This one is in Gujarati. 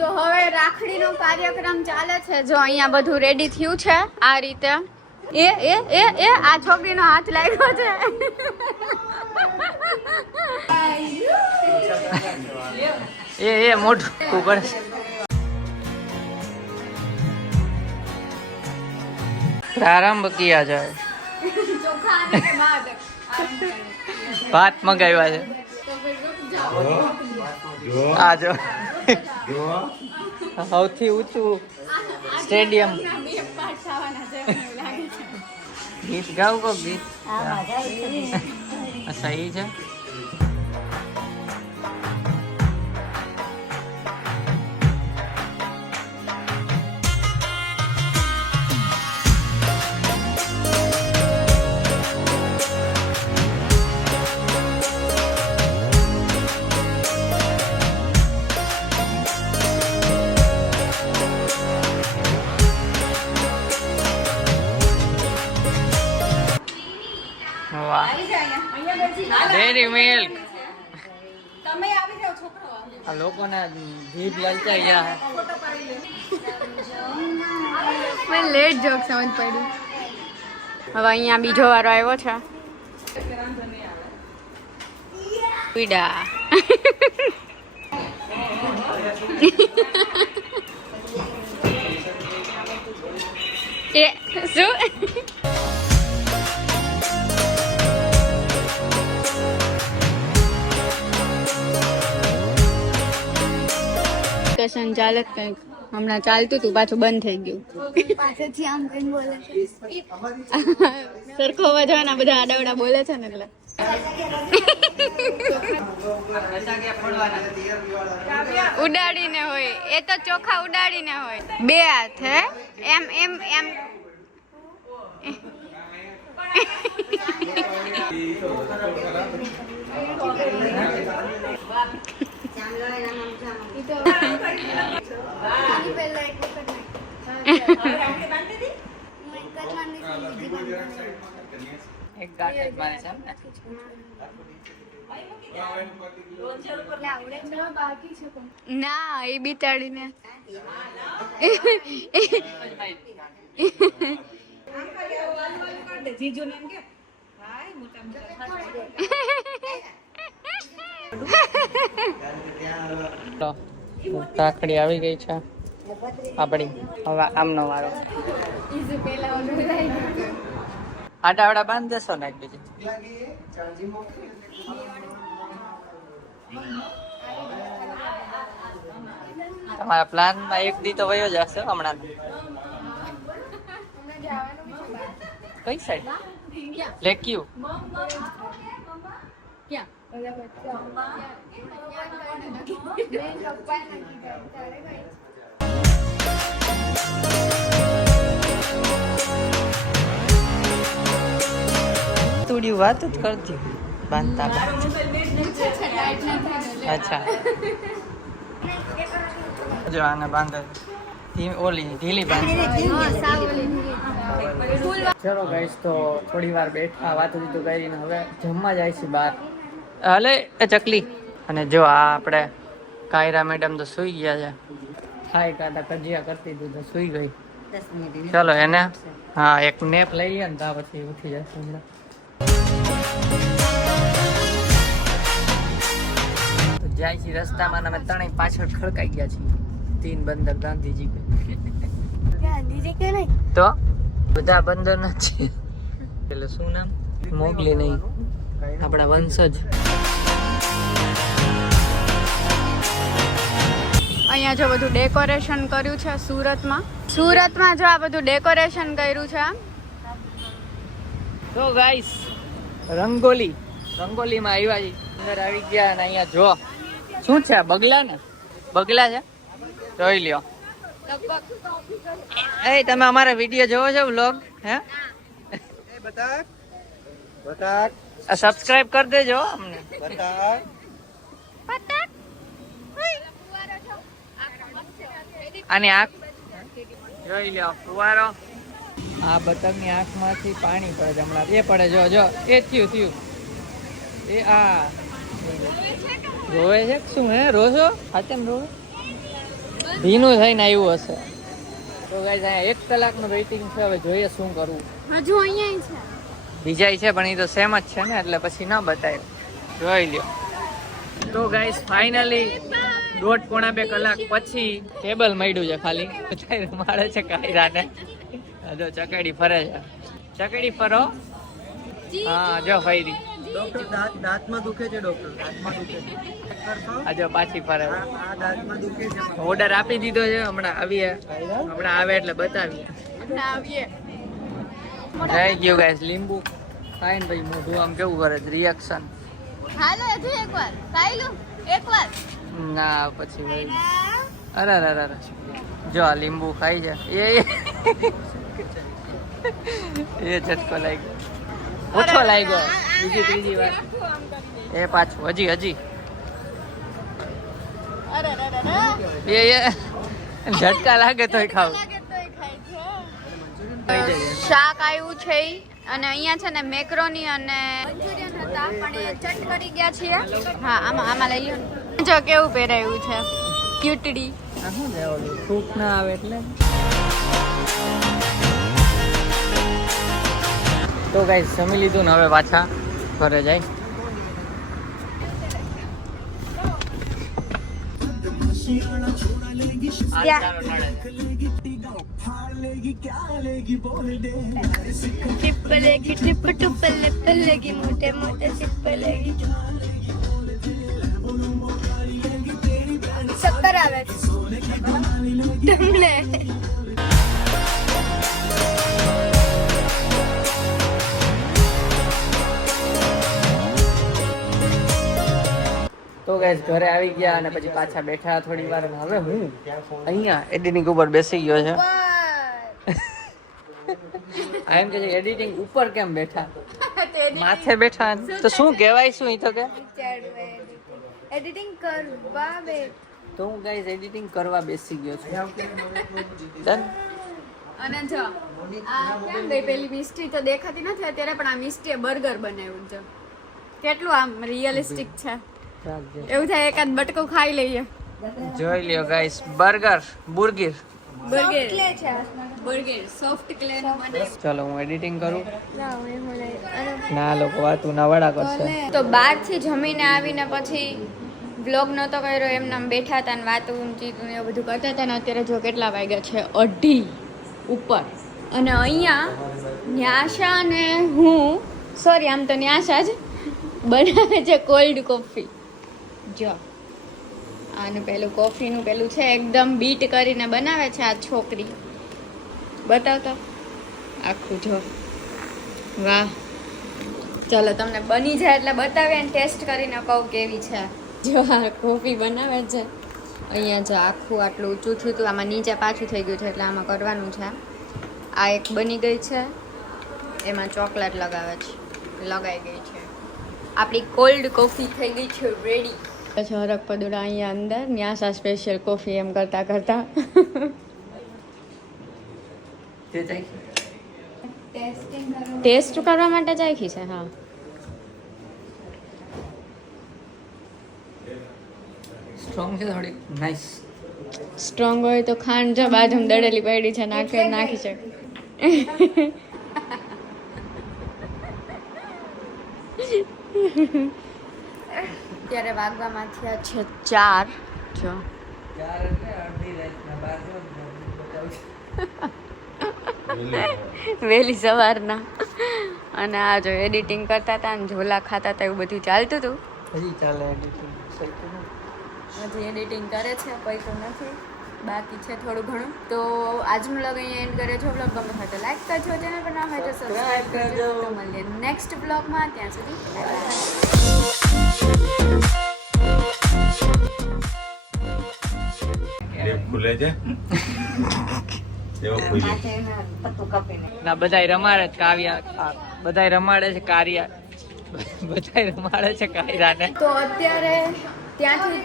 તો હવે રાખડીનો કાર્યક્રમ ચાલે છે. જો અહીંયા બધું રેડી થયું છે આ રીતે. એ આ છોકરીનો હાથ લાગ્યો છે. એ મોઢું ઉપર પ્રારંભ કિયા જાય. ભાત મગાવ્યા છે. આ જો સૌથી ઊંચું સ્ટેડિયમ. ગીત ગાવ કો ગીત સહી છે. Dairy milk. આ લોકોને જીભ લલચાઈ ગયા. મને લેટ જોક સમજ પડી. હવે અહીંયા બીજો વારો આવ્યો છે. પીડા એ શું સંચાલક કંઈક હમણાં ચાલતું હતું પાછું બંધ થઈ ગયું. પાછળથી આમ કઈ બોલે છે. સરખો વજવાના બધા આડાવડા બોલે છે ને એટલે ઉડાડીને હોય. એ તો ચોખા ઉડાડીને હોય. બે હાથ હે એમ એમ એમ. એક ગાંઠ મારે છે ના એ બિચાડીને રાખડી આવી ગઈ છે આપણી. હવે આમનો વારો. આડાવડા બાંધ દેશો ને બીજી. તમારા પ્લાનમાં એક દી તો વયો જશે હમણાં. કઈ સાઈડ લેક્યુ? થોડી વાત જ કરતી બાંધતા. અચ્છા જો આને બાંધે ઓલી ઢીલી બાંધે. ચલો ગાઈસ તો થોડી વાર બેઠા વાતું કરીને હવે જમવા જાય છે બહાર. હાલે એ ચકલી. અને જો આ આપણે કાયરા મેડમ તો સુઈ ગયા છે. ખાઈ કાતા કજિયા કરતી હતી તો સુઈ ગઈ. ચલો એને હા એક નેપ લઈ લે ને તો પછી ઉઠી જશે હમણાં. જાય છે રસ્તામાં અમે ત્રણેય પાછળ ખડકાઈ ગયા છીએ. 3 બંદર ગાંધીજી કે નહીં તો બધા બંદર ના છે. એટલે શું નામ? મોગલી નહીં, આપણા વંશજ. અહીંયા જો બધું ડેકોરેશન કર્યું છે સુરતમાં. સુરતમાં જો આ બધું ડેકોરેશન કર્યું છે. તો ગાઈસ રંગોલીમાં આવ્યા છે. અંદર આવી ગયા અને અહીંયા જો શું છે? બગલા ને બગલા છે. જોઈ લ્યો. એ તમે અમારા વિડીયો જોવો છો વ્લોગ? હે બતાક સબસ્ક્રાઇબ કરી દેજો અમને. બતાક આની આંખ જોઈ લ્યો. ફુવારો. આ બતકની આંખમાંથી પાણી પડે છે હમણાં. એ પડે જો એ થયું એ આ રોવે છે શું? હે રોશો? હાથેમ રોવે ભીનું થઈને આવ્યું હશે. તો ગાઈસ અહીંયા 1 કલાકનું વેઇટિંગ છે. હવે જોઈએ શું કરવું. હજુ અહીંયા છે વિજય છે પણ એ તો સેમ જ છે ને, એટલે પછી ના બતાવ્યું. જોઈ લ્યો. તો ગાઈસ ફાઇનલી 1.5-2 કલાક પછી ટેબલ મળ્યું છે. ખાલી બધાય રમાડે છે કાયરાને. જો ચકેડી ફરે છે. ચકેડી ફરો. હા જો ફરી. ડોક્ટર દાંતમાં દુખે છે ડોક્ટર, દાંતમાં દુખે છે. આ જો પાછી ફરે. આ દાંતમાં દુખે છે. ઓર્ડર આપી દીધો છે. હમણાં આવીએ. હમણાં આવે એટલે બતાવીએ. આવીએ. થઈ ગયું ગાઈસ લીંબુ ખાઈને ભાઈ મોઢું આમ કેવું કરે છે રિએક્શન. હાલો હજુ એકવાર ખાઈલું એકવાર. ના પછી ભાઈ અરે અરે અરે જો આ લીંબુ ખાઈ છે એ ઝટકો લાગ્યો. ઓછો લાગ્યો બીજી ત્રીજી વાર. એ પાછું હજી અરે અરે અરે એ ઝટકા લાગે તોય ખાવ. શાક આવ્યું છે ઈ. અને અહીંયા છે ને મેક્રોની અને મંચુરિયન હતા પણ એ ચટ કરી ગયા છીએ. હા આમાં લઈ લ્યો ને. જો કેવું પહેરાયું છે ક્યુટડી. આ શું છે ઓલું થૂક ના આવે એટલે. તો ગાઈસ જમી લીધું ને હવે પાછા ઘરે જાય. टिप्पलेगी टिप टुप्पले पल्लेगी मोटे मोटे सिप्पलेगी चक्कर आवे તમને તો ગાઈસ ઘરે આવી ગયા અને પછી પાછા બેઠા થોડી વાર. હવે હું અહીંયા એડિટિંગ ઉપર બેસી ગયો છે. આ એમ કે એડિટિંગ ઉપર કેમ બેઠા? માથે બેઠા તો શું કહેવાય? શું ઈ તો કે એડિટિંગ કરવા બે તો હું ગાઈસ એડિટિંગ કરવા બેસી ગયો છું. ડન. અને જો આ કેમ ગઈ પેલી મિસ્ટી તો દેખાતી નથી અત્યારે પણ આ મિસ્ટીએ બર્ગર બનાવ્યું છે. કેટલું આમ રિયલિસ્ટિક છે. એવું થાય એકાદ બટકું ખાઈ લઈએ. જોઈ લ્યો guys burger burger. Burger soft clay નું બનાવ્યું. ચલો હું એડિટિંગ કરું. ના હું ના લોકો વાતું ના વડા કરશે. તો બહારથી જમીને આવીને પછી વ્લોગ નહોતો કર્યો, એમને આમ બેઠા હતા ને વાતું ચીતું ને એવું બધું કરતા હતા ને અત્યારે જો કેટલા વાગ્યા છે 2:30 ઉપર. અને અહીંયા ન્યાશા અને હું સોરી આમ તો ન્યાશા જ બનાવે છે કોલ્ડ કોફી. જો આનું પેલું કોફીનું પેલું છે એકદમ બીટ કરીને બનાવે છે આ છોકરી. બતાવતો આખું જો વાહ. ચલો તમને બની જાય એટલે બતાવીએ અને ટેસ્ટ કરીને કહું કેવી છે. જો આ કોફી બનાવે છે અહીંયા જો આખું આટલું ઊંચું થયું હતું આમાં નીચે પાછું થઈ ગયું છે એટલે આમાં કરવાનું છે. આ એક બની ગઈ છે એમાં ચોકલેટ લગાવે છે લગાઈ ગઈ છે. આપણી કોલ્ડ કોફી થઈ ગઈ છે રેડી. પછી હરક પદુડા અહીંયા અંદર ન્યાસા સ્પેશિયલ કોફી એમ કરતા કરતા ટેસ્ટ કરવા માટે ચાખી છે. હા સ્ટ્રોંગ છે થોડી. નાઈસ. સ્ટ્રોંગ હોય તો ખાંડ જો બાજુમાં દળેલી પડી છે નાખી શકે. અત્યારે વાગવામાં થયા છે 4. જો વહેલી સવારના. અને આ જો એડિટિંગ કરતા હતા ને ઝોલા ખાતા હતા એવું બધું ચાલતું હતું. હજી ચાલે એડિટિંગ. હજી એડિટિંગ કરે છે પૈસો નથી બાકી છે થોડું ઘણું. તો આજનું વ્લોગ અહીંયા એન્ડ કરે છો. વ્લોગ ગમે હોય તો લાઈક કરજો, ચેનલ પર ના હોય તો સબસ્ક્રાઇબ કરજો. તો મળીએ નેક્સ્ટ વ્લોગમાં. ત્યાં સુધી ખુલે છે ના બધાય રમાડે છે કાવ્યા. બધાય રમાડે છે કારિયા. બધાય રમાડે છે કાયરાને. તો અત્યારે ત્યાંથી